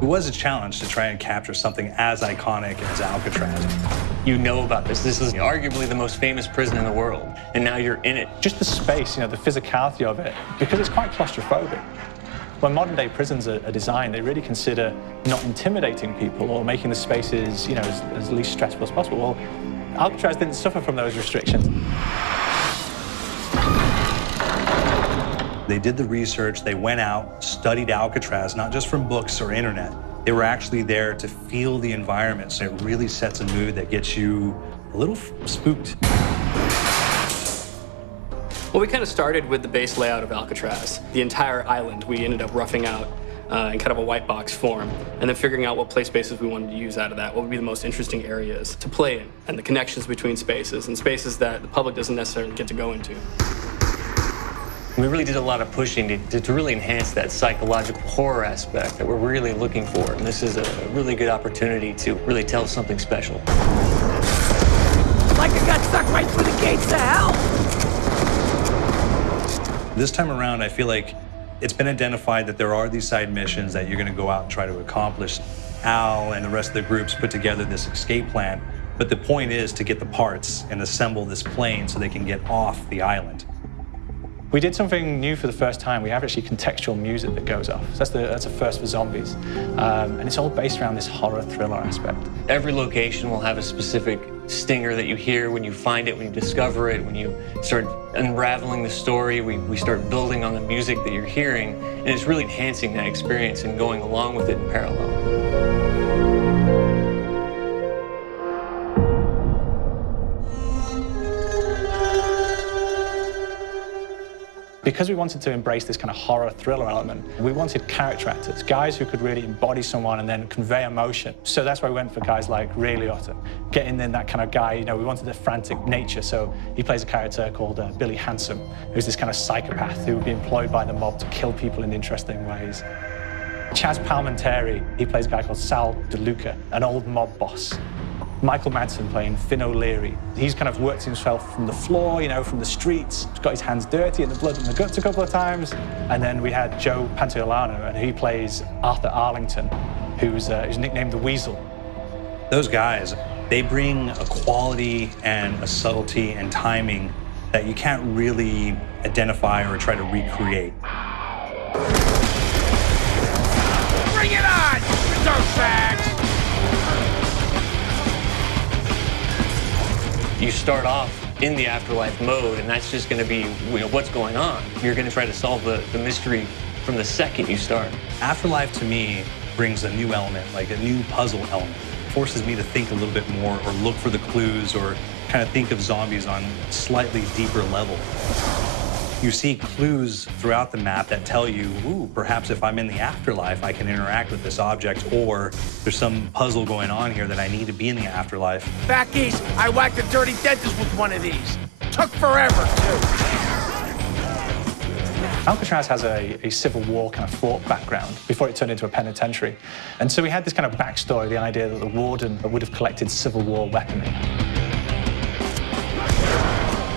It was a challenge to try and capture something as iconic as Alcatraz. You know about this. This is arguably the most famous prison in the world, and now you're in it. Just the space, the physicality of it, because it's quite claustrophobic. When modern-day prisons are designed, they really consider not intimidating people or making the spaces, as least stressful as possible. Well, Alcatraz didn't suffer from those restrictions. They did the research, they went out, studied Alcatraz, not just from books or internet. They were actually there to feel the environment, so it really sets a mood that gets you a little spooked. Well, we kind of started with the base layout of Alcatraz. The entire island we ended up roughing out in kind of a white box form, and then figuring out what play spaces we wanted to use out of that, what would be the most interesting areas to play in, and the connections between spaces, and spaces that the public doesn't necessarily get to go into. We really did a lot of pushing to really enhance that psychological horror aspect that we're really looking for, and this is a really good opportunity to really tell something special. Like I got stuck right through the gates of hell! This time around, I feel like it's been identified that there are these side missions that you're going to go out and try to accomplish. Al and the rest of the groups put together this escape plan, but the point is to get the parts and assemble this plane so they can get off the island. We did something new for the first time. We have actually contextual music that goes off. So that's a first for zombies. And it's all based around this horror thriller aspect. Every location will have a specific stinger that you hear when you find it, when you discover it, when you start unraveling the story. We start building on the music that you're hearing, and it's really enhancing that experience and going along with it in parallel. Because we wanted to embrace this kind of horror thriller element, we wanted character actors, guys who could really embody someone and then convey emotion. So that's why we went for guys like Ray Liotta, getting in that kind of guy. We wanted a frantic nature, so he plays a character called Billy Handsome, who's this kind of psychopath who would be employed by the mob to kill people in interesting ways. Chaz Palminteri, he plays a guy called Sal DeLuca, an old mob boss. Michael Madsen playing Finn O'Leary. He's kind of worked himself from the floor, from the streets. He's got his hands dirty in the blood and the guts a couple of times. And then we had Joe Pantoliano, and he plays Arthur Arlington, who's nicknamed the Weasel. Those guys, they bring a quality and a subtlety and timing that you can't really identify or try to recreate. Bring it on, dirtbags! You start off in the afterlife mode, and that's just going to be what's going on. You're going to try to solve the mystery from the second you start. Afterlife, to me, brings a new element, like a new puzzle element. It forces me to think a little bit more or look for the clues or kind of think of zombies on a slightly deeper level. You see clues throughout the map that tell you, ooh, perhaps if I'm in the afterlife, I can interact with this object, or there's some puzzle going on here that I need to be in the afterlife. Back east, I whacked a dirty dentist with one of these. Took forever, too. Alcatraz has a Civil War kind of fort background before it turned into a penitentiary. And so we had this kind of backstory, the idea that the warden would have collected Civil War weaponry.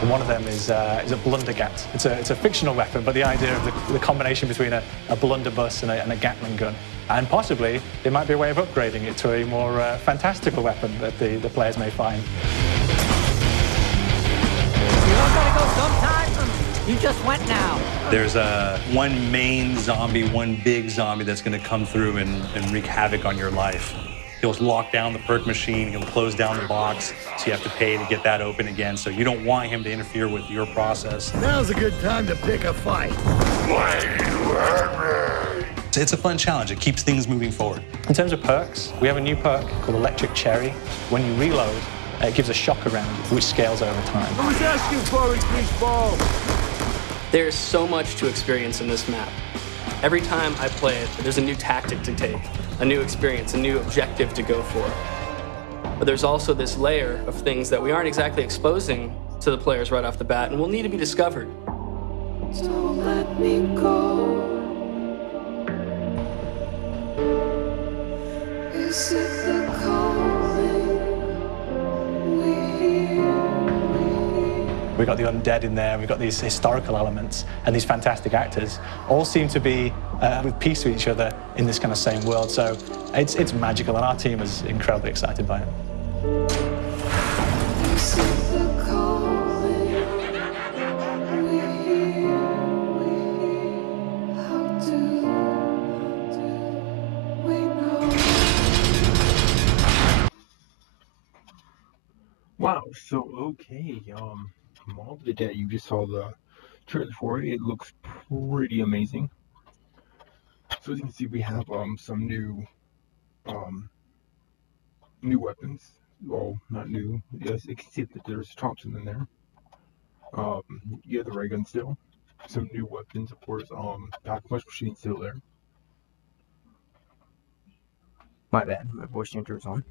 And one of them is a blundergat. It's a fictional weapon, but the idea of the combination between a blunderbuss and a Gatling gun. And possibly, there might be a way of upgrading it to a more fantastical weapon that the players may find. You don't gotta go sometime. You just went now. There's one main zombie, one big zombie that's going to come through and wreak havoc on your life. He'll lock down the perk machine, he'll close down the box, so you have to pay to get that open again. So you don't want him to interfere with your process. Now's a good time to pick a fight. It's a fun challenge. It keeps things moving forward. In terms of perks, we have a new perk called Electric Cherry. When you reload, it gives a shock around, which scales over time. Who's asking for it, greaseball? There's so much to experience in this map. Every time I play it, there's a new tactic to take, a new experience, a new objective to go for. But there's also this layer of things that we aren't exactly exposing to the players right off the bat and will need to be discovered. So let me go. Is it the calling we hear? We've got the undead in there, we've got these historical elements, and these fantastic actors all seem to be with peace with each other in this kind of same world. So it's magical, and our team is incredibly excited by it. This is the calling. We hear. How do we know? Wow, so okay, Mall of the Dead, you just saw the trailer for it. It looks pretty amazing. So as you can see, we have some um new weapons. Well, not new. Yes, you can see that there's Thompson in there. You have the ray gun still. Some new weapons, of course. Pack Punch Machine still there. My bad, my voice changer was on.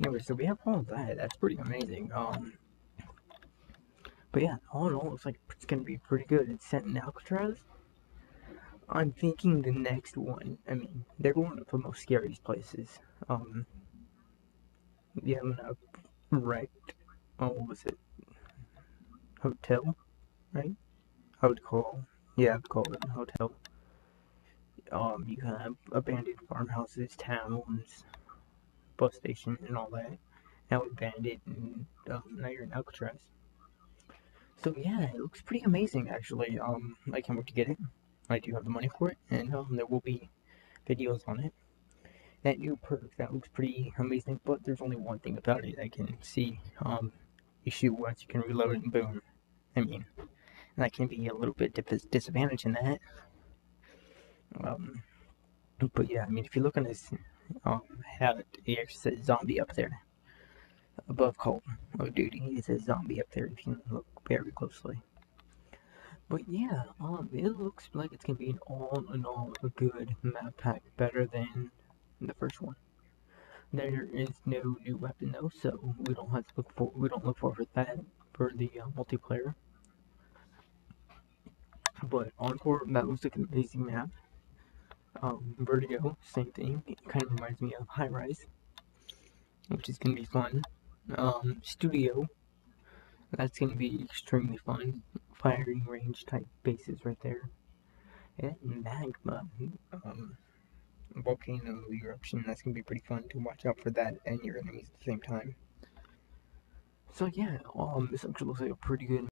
Anyway, so we have all of that. That's pretty amazing. But yeah, all in all, it looks like it's gonna be pretty good. It's set in Alcatraz. I'm thinking the next one. I mean, they're going up the most scariest places. Yeah, I'm gonna wrecked. Oh, what was it? Hotel, right? I would call. Yeah, I would call it a hotel. You have abandoned farmhouses, towns, bus station, and all that. Now abandoned, and now you're in Alcatraz. So yeah, it looks pretty amazing actually. I can't wait to get it. I do have the money for it, and there will be videos on it. That new perk, that looks pretty amazing, but there's only one thing about it I can see. You shoot once, you can reload, and boom. I mean, that can be a little bit disadvantage in that. Um, but yeah, I mean, if you look on this hat, it actually says zombie up there. Above Call of Duty, it says zombie up there if you look very closely. But yeah, it looks like it's gonna be an all in all a good map pack, better than the first one. There is no new weapon though, so we don't look forward to that for the multiplayer. But Encore, that looks like an amazing map. Vertigo, same thing. It kind of reminds me of High Rise, which is gonna be fun. Studio, that's gonna be extremely fun. Firing range type bases right there. And magma, volcano eruption. That's gonna be pretty fun to watch out for that and your enemies at the same time. So yeah, this actually looks like a pretty good